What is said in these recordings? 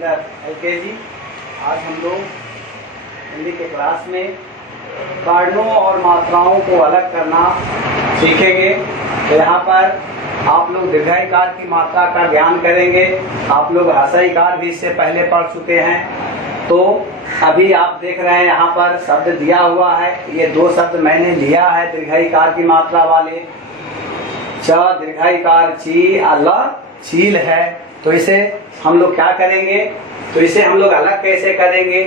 Standard LKG। आज हम लोग हिंदी के क्लास में वर्णों और मात्राओं को अलग करना सीखेंगे। तो यहाँ पर आप लोग दीर्घाईकार की मात्रा का ज्ञान करेंगे। आप लोग ह्रस्वईकार भी इससे पहले पढ़ चुके हैं। तो अभी आप देख रहे हैं यहाँ पर शब्द दिया हुआ है। ये दो शब्द मैंने लिया है दीर्घाईकार की मात्रा वाले। च दीर्घाईकार ची, अल चील है। तो इसे हम लोग क्या करेंगे, तो इसे हम लोग अलग कैसे करेंगे।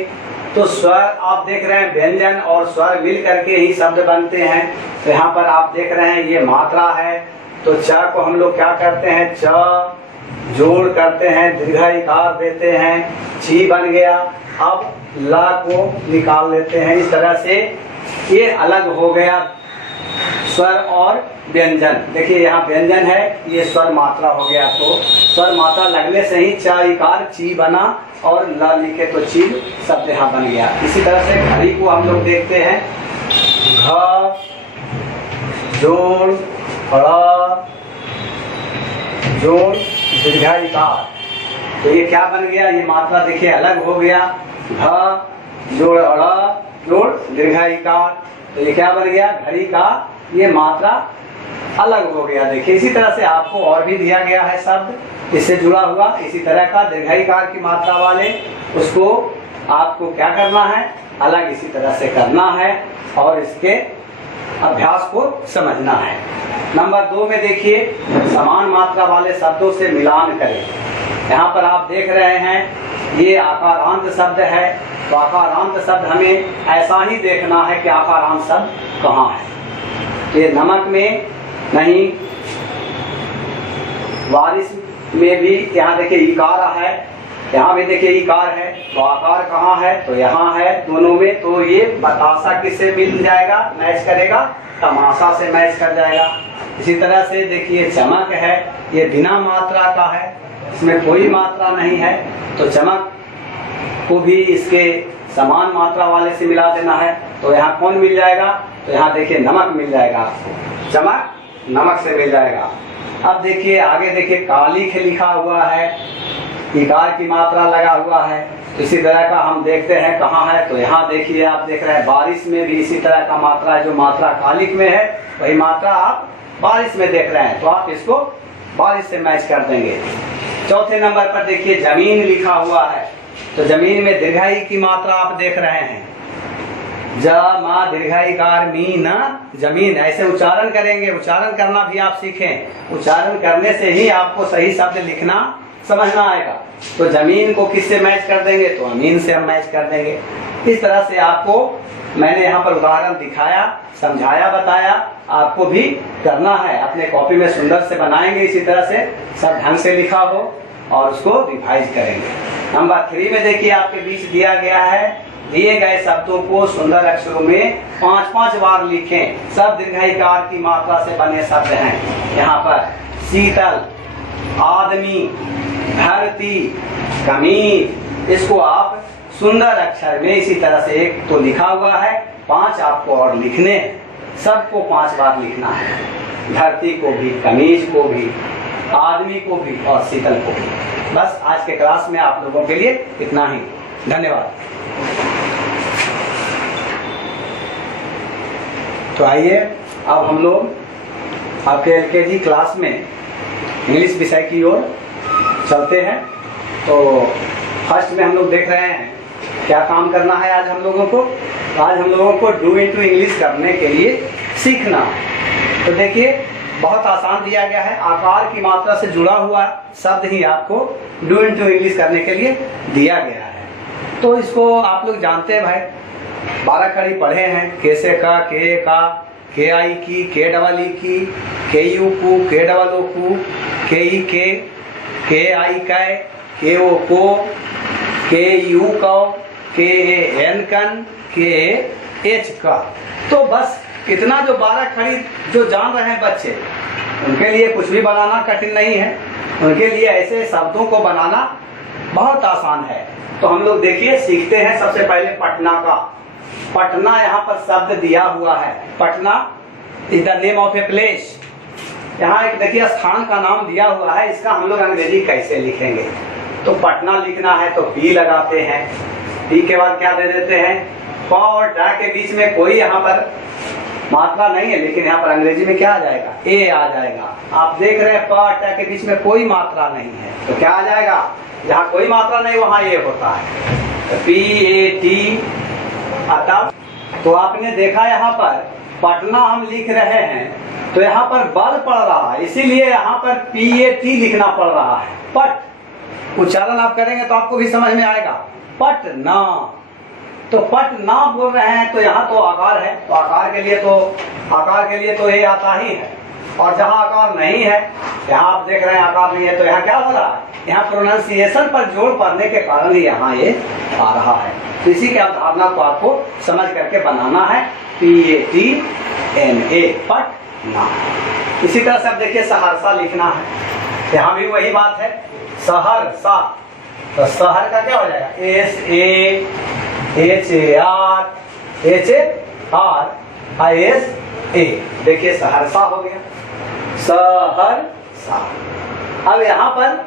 तो स्वर आप देख रहे हैं, व्यंजन और स्वर मिल करके ही शब्द बनते हैं। तो यहाँ पर आप देख रहे हैं ये मात्रा है। तो च को हम लोग क्या करते हैं, च जोड़ करते हैं, दीर्घाईकार देते हैं, ची बन गया। अब ला को निकाल लेते हैं। इस तरह से ये अलग हो गया स्वर और व्यंजन। देखिए यहाँ व्यंजन है, ये स्वर मात्रा हो गया। तो स्वर मात्रा लगने से ही च इकार ची बना और ल लिखे तो चील शब्द यहाँ बन गया। इसी तरह से घड़ी को हम लोग देखते हैं, घ जोड़ ड़ जोड़ दीर्घाईकार। तो ये क्या बन गया, ये मात्रा देखिए अलग हो गया। घ जोड़ ड़ जोड़ दीर्घाईकार। तो ये क्या बन गया, घड़ी का ये मात्रा अलग हो गया। देखिए इसी तरह से आपको और भी दिया गया है शब्द इससे जुड़ा हुआ। इसी तरह का दीर्घाईकार की मात्रा वाले उसको आपको क्या करना है, अलग इसी तरह से करना है और इसके अभ्यास को समझना है। नंबर 2 में देखिए, समान मात्रा वाले शब्दों से मिलान करें। यहाँ पर आप देख रहे हैं ये आकारांत शब्द है। तो आकारांत शब्द हमें ऐसा ही देखना है कि आकारांत शब्द कहाँ है। तो ये नमक में नहीं, बारिश में भी यहाँ देखिए इकार है, यहाँ भी देखिए इकार है। तो आकार कहाँ है, तो यहाँ है दोनों में। तो ये बतासा किससे मिल जाएगा, मैच करेगा, तमाशा से मैच कर जाएगा। इसी तरह से देखिए चमक है, ये बिना मात्रा का है, इसमें कोई मात्रा नहीं है। तो चमक को भी इसके समान मात्रा वाले से मिला देना है। तो यहाँ कौन मिल जाएगा, तो यहाँ देखिए नमक मिल जाएगा आपको, चमक नमक से मिल जाएगा। अब देखिए आगे देखिए कालिख लिखा हुआ है, इकार की मात्रा लगा हुआ है। इसी तरह का हम देखते हैं कहाँ है, तो यहाँ देखिए आप देख रहे हैं बारिश में भी इसी तरह का मात्रा है। जो मात्रा कालिख में है वही मात्रा आप बारिश में देख रहे हैं। तो आप इसको बारिश से मैच कर देंगे। चौथे नंबर पर देखिए जमीन लिखा हुआ है। तो जमीन में दीर्घाई की मात्रा आप देख रहे हैं, ज मा दीर्घाईकार मी न जमीन। ऐसे उच्चारण करेंगे, उच्चारण करना भी आप सीखें। उच्चारण करने से ही आपको सही शब्द लिखना समझना आएगा। तो जमीन को किससे मैच कर देंगे, तो अमीन से हम मैच कर देंगे। इस तरह से आपको मैंने यहाँ पर उदाहरण दिखाया, समझाया, बताया। आपको भी करना है, अपने कॉपी में सुंदर से बनाएंगे, इसी तरह से सब ढंग से लिखा हो और उसको रिवाइज करेंगे। नंबर 3 में देखिए आपके बीच दिया गया है, दिए गए शब्दों को सुंदर अक्षरों में 5-5 बार लिखें। सब दीर्घाईकार की मात्रा से बने शब्द हैं। यहाँ पर शीतल, आदमी, धरती, कमीज, इसको आप सुंदर अक्षर में इसी तरह से एक तो लिखा हुआ है, 5 आपको और लिखने, सबको 5 बार लिखना है। धरती को भी, कमीज को भी, आदमी को भी और शीतल को भी। बस आज के क्लास में आप लोगों के लिए इतना ही। धन्यवाद। तो आइए अब हम लोग आपके LKG क्लास में इंग्लिश विषय की ओर चलते हैं। तो फर्स्ट में हम लोग देख रहे हैं क्या काम करना है आज हम लोगों को। आज हम लोगों को डू इनटू इंग्लिश करने के लिए सीखना है। तो देखिए बहुत आसान दिया गया है, आकार की मात्रा से जुड़ा हुआ शब्द ही आपको डू इनटू इंग्लिश करने के लिए दिया गया है। तो इसको आप लोग जानते हैं भाई, 12 खड़ी पढ़े हैं। कैसे का, के आई की, के डबल ई की, के यू कु, के डबल ओ कु, के ई के आई कै, के ओ को, के यू कौ, के एन कन, के एच का। तो बस इतना जो 12 खड़ी जो जान रहे हैं बच्चे, उनके लिए कुछ भी बनाना कठिन नहीं है। उनके लिए ऐसे शब्दों को बनाना बहुत आसान है। तो हम लोग देखिए सीखते हैं। सबसे पहले पटना का, पटना यहाँ पर शब्द दिया हुआ है। Patna is the name of a place. यहाँ एक देखिए स्थान का नाम दिया हुआ है। इसका हम लोग अंग्रेजी कैसे लिखेंगे, तो पटना लिखना है तो पी लगाते हैं, पी के बाद क्या दे देते हैं, प और ट के बीच में कोई यहाँ पर मात्रा नहीं है, लेकिन यहाँ पर अंग्रेजी में क्या आ जाएगा, ए आ जाएगा। आप देख रहे हैं प ट के बीच में कोई मात्रा नहीं है, तो क्या आ जाएगा, जहाँ कोई मात्रा नहीं वहाँ ए होता है, तो पी ए टी। अतः तो आपने देखा यहाँ पर पटना हम लिख रहे हैं तो यहाँ पर बल पड़ रहा है, इसीलिए यहाँ पर PAT लिखना पड़ रहा है। पट उच्चारण आप करेंगे तो आपको भी समझ में आएगा, पटना। तो पटना बोल रहे हैं तो यहाँ तो आकार है, तो आकार के लिए तो ये आता ही है, और जहाँ आकार नहीं है, यहाँ आप देख रहे हैं आकार नहीं है, तो यहाँ क्या हो रहा है, यहाँ प्रोनाउंसिएशन पर जोर पड़ने के कारण ही यहाँ ये आ रहा है। तो इसी के अवधारणा को आपको समझ करके बनाना है, PATNA, पटना। इसी तरह से अब देखिए सहरसा लिखना है, यहाँ भी वही बात है, सहरसा। तो शहर का क्या हो जाएगा, SAHARISA। देखिए सहरसा हो गया, सहरसा। अब यहाँ पर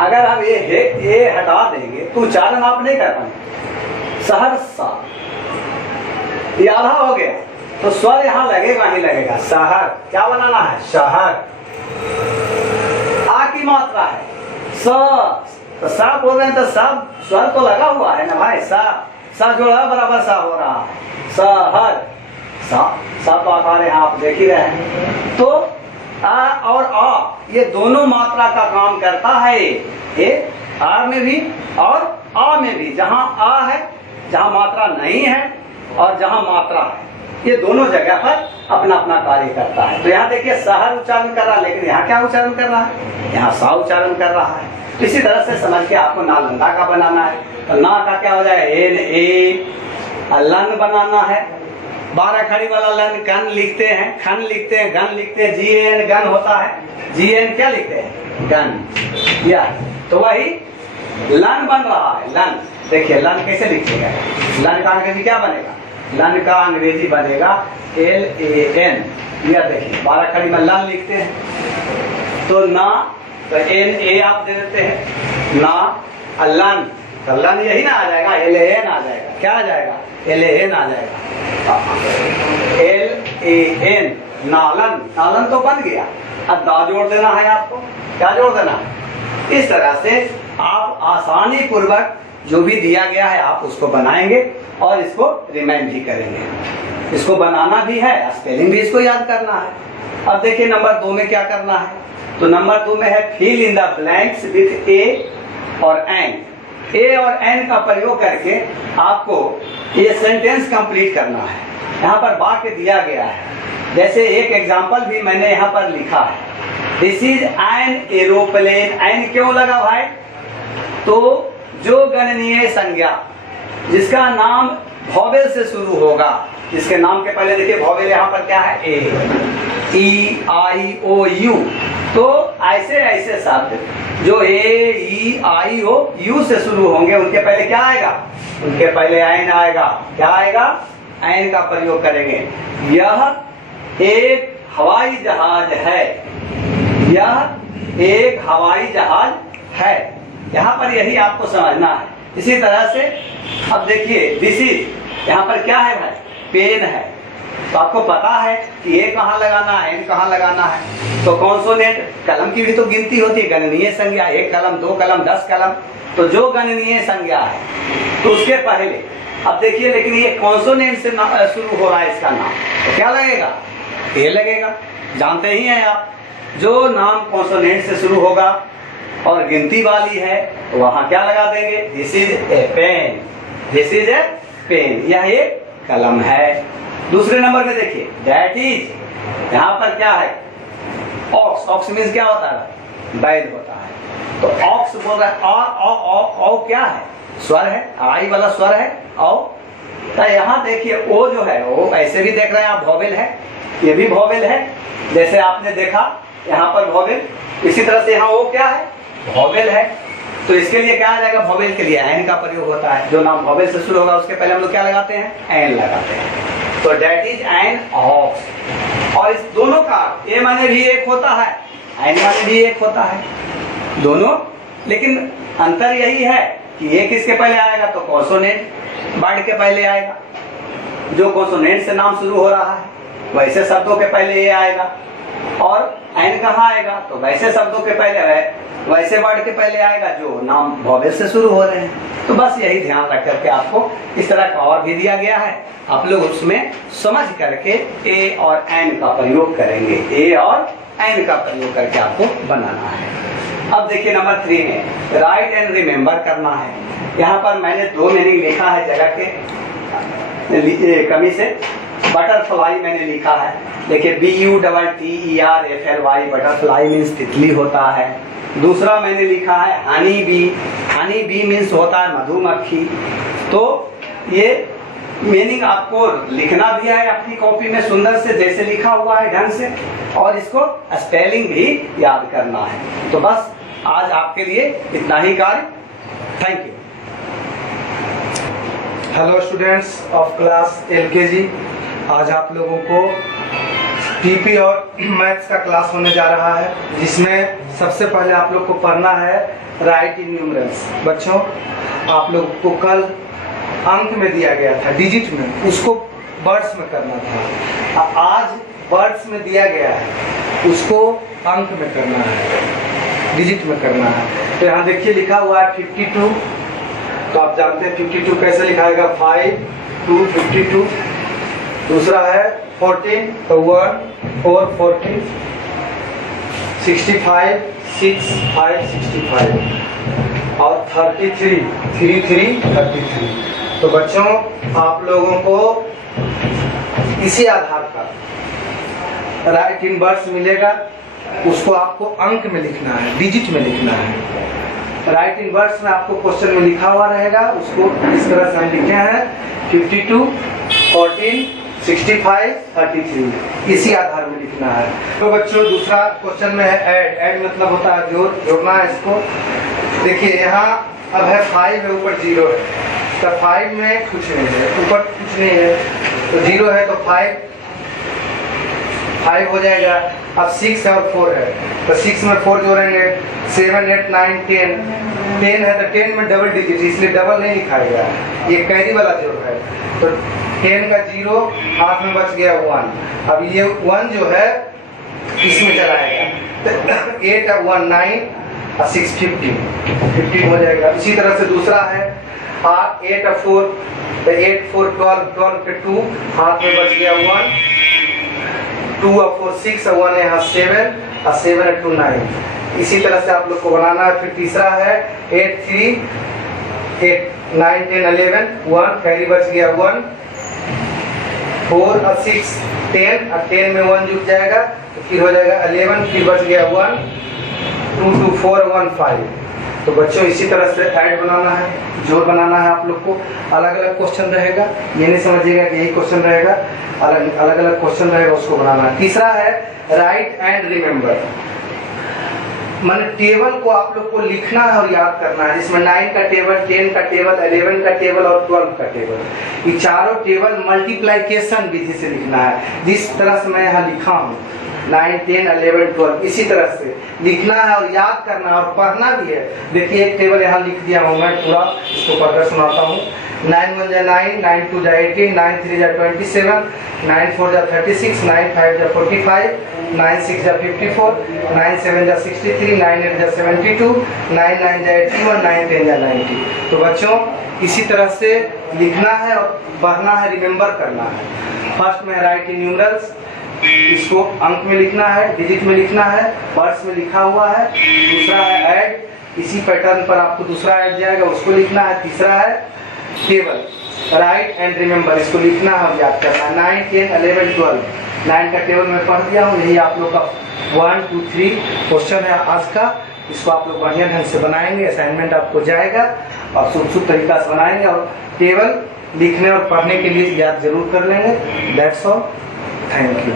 अगर हम ये हटा देंगे तो उच्चारण आप नहीं कर पाएंगे, सहरसा ये आधा हो गया, तो स्वर यहाँ लगेगा ही लगेगा, शहर क्या बनाना है, शहर। आ की मात्रा है तो सा बोल रहे हैं तो सब स्वर तो लगा हुआ है ना भाई, सा जोड़ा बराबर सा हो रहा है, शहर। सा तो आकार यहाँ आप देख ही रहे हैं। तो आ और आ ये दोनों मात्रा का काम करता है, ये आ में भी और आ में भी, जहाँ आ है, जहाँ मात्रा नहीं है और जहाँ मात्रा है, ये दोनों जगह पर अपना अपना कार्य करता है। तो यहाँ देखिए शहर उच्चारण कर रहा है, लेकिन यहाँ क्या उच्चारण कर रहा है, यहाँ सा उच्चारण कर रहा है। तो इसी तरह से समझ के आपको नालंदा का बनाना है, तो ना का क्या हो जाएगा, लन बनाना है, 12 खड़ी वाला लन, कन लिखते हैं, खन लिखते हैं, गन लिखते हैं, GN गन होता है, GN क्या लिखते हैं, गन। या तो वही लन बन रहा है, लन। देखिए लन कैसे लिखिएगा, लन का अंग्रेजी क्या बनेगा, लन का अंग्रेजी बनेगा LAN। या देखिए 12 खड़ी में लन लिखते हैं, तो ना तो NA आप दे देते हैं, ना लन, तो लन यही ना आ जाएगा, LAN आ जाएगा, क्या आ जाएगा, LAN आ जाएगा, LAN, नालन। नालन तो बन गया, अब दा जोड़ देना है आपको, क्या जोड़ देना है। इस तरह से आप आसानी पूर्वक जो भी दिया गया है आप उसको बनाएंगे और इसको रिमाइंड भी करेंगे। इसको बनाना भी है, स्पेलिंग भी इसको याद करना है। अब देखिए नंबर 2 में क्या करना है, तो नंबर 2 में है fill in the blanks with A और N। A और N का प्रयोग करके आपको ये सेंटेंस कंप्लीट करना है। यहाँ पर वाक्य दिया गया है, जैसे एक एग्जांपल भी मैंने यहाँ पर लिखा है, this is an aeroplane. An क्यों लगा भाई, तो जो गणनीय संज्ञा जिसका नाम वॉवेल से शुरू होगा, जिसके नाम के पहले देखिए वॉवेल यहाँ पर क्या है, A-E-I-O-U। तो ऐसे ऐसे शब्द जो A-E-I-O-U से शुरू होंगे उनके पहले क्या आएगा, उनके पहले एन आएगा। क्या आएगा, एन का प्रयोग करेंगे। यह एक हवाई जहाज है, यह एक हवाई जहाज है, यहाँ पर यही आपको समझना है। इसी तरह से अब देखिए दिस इज, यहाँ पर क्या है भाई, पेन है, तो आपको पता है कि ये कहाँ लगाना है, एन कहाँ लगाना है। तो कॉन्सोनेंट, कलम की भी तो गिनती होती है, गणनीय संज्ञा, 1 कलम 2 कलम 10 कलम, तो जो गणनीय संज्ञा है तो उसके पहले, अब देखिए लेकिन ये कॉन्सोनेंट से शुरू हो रहा है इसका नाम, तो क्या लगेगा, ए लगेगा। जानते ही हैं आप, जो नाम कॉन्सोनेंट से शुरू होगा और गिनती वाली है तो वहां क्या लगा देंगे, this is a pen, this is a pen, यह एक कलम है। दूसरे नंबर में देखिए दैट इज, यहाँ पर क्या है, ऑक्स। ऑक्स मीन्स क्या होता है, बैल होता है, तो ऑक्स बोल रहा है। और क्या है, स्वर है, आई वाला स्वर है औ। तो यहाँ देखिए ओ जो है, वो ऐसे भी देख रहे हैं आप, वॉवेल है, ये भी वॉवेल है, जैसे आपने देखा यहाँ पर वॉवेल, इसी तरह से यहाँ ओ क्या है, वॉवेल है। तो इसके लिए क्या आ जाएगा, वॉवेल के लिए एन का प्रयोग होता है। जो नाम वॉवेल से शुरू होगा उसके पहले हम लोग क्या लगाते हैं, एन लगाते हैं। तो दैट इज एन ऑक्स। और इस दोनों का ए माने भी एक होता है, एन माने भी एक होता है, दोनों लेकिन अंतर यही है कि ये किसके पहले आएगा, तो कॉन्सोनेंट वर्ड के पहले आएगा। जो कॉन्सोनेंट से नाम शुरू हो रहा है वैसे शब्दों के पहले ये आएगा। और एन कहाँ आएगा, तो वैसे शब्दों के पहले वैसे वर्ड के पहले आएगा जो नाम वॉवेल से शुरू हो रहे हैं। तो बस यही ध्यान रख करके आपको इस तरह का और भी दिया गया है, आप लोग उसमें समझ करके ए और एन का प्रयोग करेंगे। ए और एन का प्रयोग करके आपको बनाना है। अब देखिए नंबर 3 में राइट एंड रिमेम्बर करना है। यहाँ पर मैंने 2 मीनिंग लिखा है जगह के कमी से। बटरफ्लाई मैंने लिखा है, देखिए BUTTERFLY, बटरफ्लाई मीन्स तितली होता है। दूसरा मैंने लिखा है honey bee, honey bee means होता है मधुमक्खी। तो ये मीनिंग आपको लिखना भी है अपनी कॉपी में सुंदर से जैसे लिखा हुआ है ढंग से, और इसको स्पेलिंग भी याद करना है। तो बस आज आपके लिए इतना ही कार्य। Thank you. Hello students of class LKG, आज आप लोगों को PP और मैथ्स का क्लास होने जा रहा है, जिसमें सबसे पहले आप लोग को पढ़ना है राइट इन न्यूमरल्स। बच्चों, आप लोग को कल अंक में दिया गया था, डिजिट में, उसको वर्ड्स में करना था। आज वर्ड्स में दिया गया है, उसको अंक में करना है, डिजिट में करना है। तो यहाँ देखिए लिखा हुआ है 52, तो आप जानते हैं 52 कैसे लिखाएगा, 5 2 52। दूसरा है 14, तो 1 4 14, 65 6 5 65, और 33 3 3 33। तो बच्चों, आप लोगों को इसी आधार पर राइट इन वर्ड्स मिलेगा, उसको आपको अंक में लिखना है, डिजिट में लिखना है। राइट इन वर्ड्स में आपको क्वेश्चन में लिखा हुआ रहेगा, उसको इस तरह से हम लिखे हैं 52 14 65 33, इसी आधार में लिखना है। तो बच्चों, दूसरा क्वेश्चन में है ऐड। ऐड मतलब होता है जोड़ना है इसको। देखिए यहाँ अब है 5 है, ऊपर 0 है, तो 5 में कुछ नहीं है, ऊपर कुछ नहीं है, तो 0 है, तो 5 हो जाएगा। अब 6 है और 4 है, तो 6 में 4 जोड़ेंगे, 7 8 9 10 10 है, तो 10 में डबल डिजिट, इसलिए डबल नहीं लिखाएगा, ये कैरी वाला जोड़ है। तो 10 का 0 हाथ में बच गया 1। अब ये 1 जो है इसमें चलाएगा, 8 है 1 9 और 6 15 हो जाएगा। इसी तरह से दूसरा है 8 और 4, तो 8 4 12 के 2 हाथ में बच गया 1, 2 और 4 6 और 1 यहाँ 7 और 7 और 2 9। इसी तरह से आप लोग को बनाना है। फिर तीसरा है 8 3 8 9 10 11 1, कैरी बच गया 1, 4 और 6 10 और 10 में 1 जुट जाएगा, तो फिर हो जाएगा 11, फिर बच गया 1 2 2 4 1 5। तो बच्चों, इसी तरह से ऐड बनाना है, जोड़ बनाना है। आप लोग को अलग अलग क्वेश्चन रहेगा, ये नहीं समझिएगा कि यही क्वेश्चन रहेगा, अलग अलग क्वेश्चन रहेगा, उसको बनाना है। तीसरा है राइट एंड रिमेम्बर, मान टेबल को आप लोग को लिखना है और याद करना है, जिसमें 9 का टेबल, 10 का टेबल, 11 का टेबल और 12 का टेबल। ये चारों टेबल मल्टीप्लिकेशन विधि से लिखना है, जिस तरह से मैं यहाँ लिखा हूँ 9 10 11 12, इसी तरह से लिखना है और याद करना है और पढ़ना भी है। देखिए एक टेबल यहाँ लिख दिया हूँ मैं, पूरा इसको पढ़कर सुनाता हूँ। 9 1 जा 9, 9 2 जा 18, 9 3 जा 27, 9 4 जा 36, 9 5 जा 45, 9 6 जा 54, 9 7 जा 63, 9 8 जा 72, 9 9 जा 81, 9 10 जा 90। तो बच्चों, इसी तरह से लिखना है और पढ़ना है, रिमेम्बर करना है। फर्स्ट में राइट इन न्यूमरल्स, इसको अंक में लिखना है, डिजिट में लिखना है, वर्ड्स में लिखा हुआ है। दूसरा है ऐड, इसी पैटर्न पर आपको दूसरा ऐड जाएगा, उसको लिखना है। तीसरा है टेबल, राइट एंड रिमेम्बर, इसको लिखना है और याद करना है। 9 10 11 12, 9 का टेबल में पढ़ दिया हूँ, यही आप लोग का 1 2 3 क्वेश्चन है आज का। इसको आप लोग बढ़िया ढंग से बनाएंगे, असाइनमेंट आपको जाएगा और शुभ तरीका से बनाएंगे और टेबल लिखने और पढ़ने के लिए याद जरूर कर लेंगे। That's all, thank you.